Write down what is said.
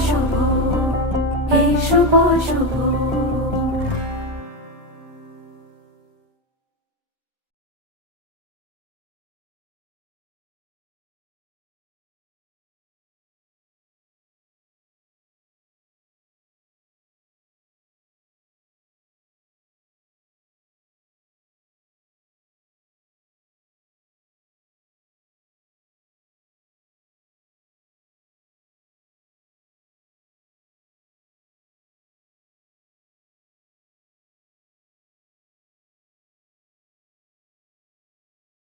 শুভ এই শুভ শুভ